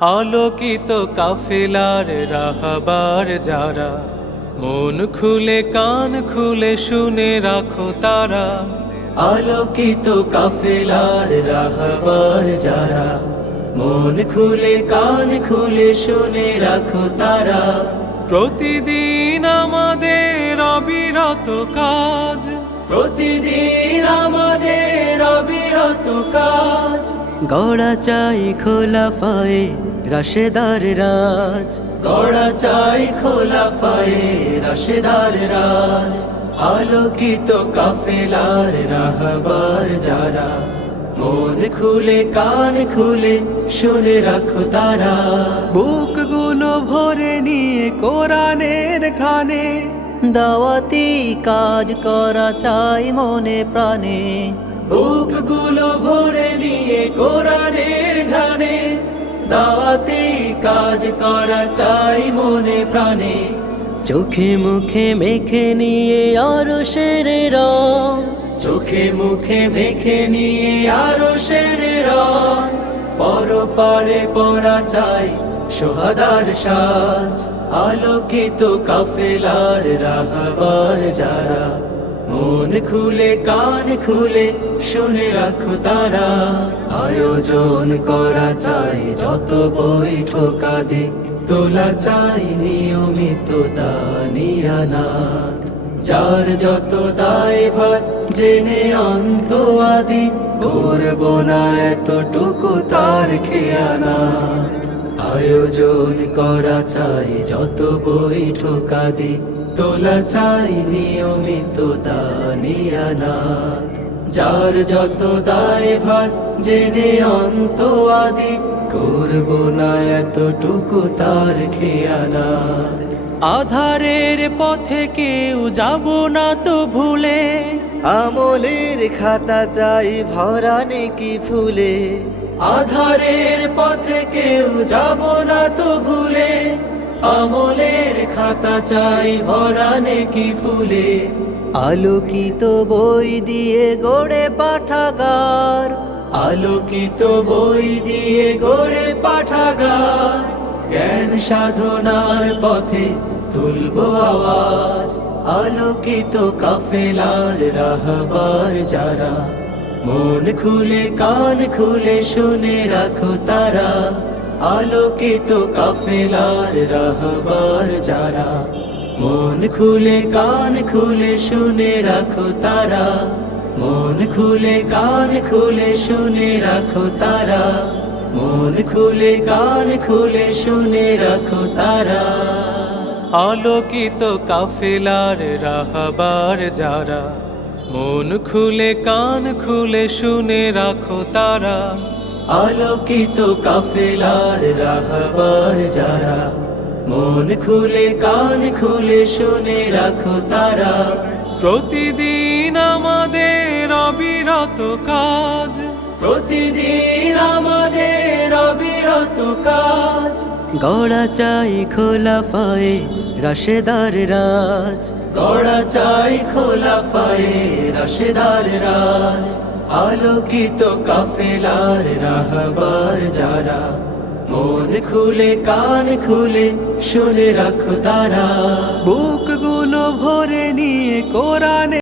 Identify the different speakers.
Speaker 1: আলোকিত কাফেলার রাহবার যারা, মন খুলে কান খুলে শুনে রাখো তারা।
Speaker 2: আলোকিত কাফেলার রাহবার যারা, মন খুলে কান খুলে শুনে রাখো তারা।
Speaker 1: প্রতিদিন আমাদের অবিরত কাজ,
Speaker 2: প্রতিদিন আমাদের অবিরত কাজ। গড়া চাই খোলাফায়ে রাশেদার রাজ, গড়া চাই খোলাফায়ে রাশেদার রাজ। আলোকিত কাফেলার রাহবার যারা, মন খুলে কান খুলে শুনে রাখো তারা।
Speaker 1: বুকগুলো ভরে নিয়ে কোরআনের ঘ্রাণে,
Speaker 2: দাওয়াতি কাজ করা চাই মনে প্রাণে। বুকগুলো ভরে নিয়ে কোরআনের ঘ্রাণে, দাওয়াতি কাজ করা চাই মনে প্রাণে। চোখে মুখে মেখে নিয়ে আরশের রং, চোখে মুখে মেখে নিয়ে আরশের রং। পরপারে পরা চাই সোহাদার সাজ। আলোকিত কাফেলার রাহবার যারা, মন খুলে কান খুলে শুনে রাখো তারা। আয়োজন করা চাই যত বৈঠকা দে, তোলা চাই নিয়মিত দানিয়ানাত। যার যত দায়ভার জেনে অন্ত আদি, করব না এতটুকু তার খেয়ানাত। আয়োজন করা চাই যত বৈঠকা দে, তোলা চাই নিয়মিত দানিয়ানাত। যার যত দায়ভার জেনে অন্ত আদি, করব না এতটুকু তার খেয়ানাত।
Speaker 1: আধারের পথে কেউ যাব না তো ভুলে,
Speaker 2: আমলের খাতা চাই ভরা নেকি ফুলে। আধারের পথে কেউ যাব না তো ভুলে, আমলের খাতা চাই ভরা নেকি ফুলে। আলোকিত বই দিয়ে গড়ে পাঠাগার, আলোকিত বই দিয়ে গড়ে পাঠাগার। জ্ঞান সাধনার পথে তুলবো আওয়াজ। আলোকিত কাফেলার রাহবার যারা, মন খুলে কান খুলে শুনে রাখো তারা। আলোকিত কাফেলার রাহবার যারা, মন খুলে কান খুলে শুনে রাখো তারা। মন খুলে কান খুলে শুনে রাখো তারা। মন খুলে কান খুলে শুনে রাখো তারা।
Speaker 1: আলোকিত কাফেলার রাহবার যারা, মন খুলে কান খুলে শুনে রাখো তারা।
Speaker 2: আলোকিত কাফেলার রাহবার যারা, মন খুলে কান খুলে শুনে রাখো তারা।
Speaker 1: প্রতিদিন আমাদের অবিরত কাজ,
Speaker 2: প্রতিদিন আমাদের অবিরত কাজ। গড়া চাই খোলাফায়ে রাশেদার রাজ, গড়া চাই খোলাফায়ে রাশেদার রাজ। আলোকিত কাফেলার রাহবার যারা, মন খুলে কান খুলে শুনে রাখো তারা।
Speaker 1: বুকগুলো ভরে নিয়ে কোরআনে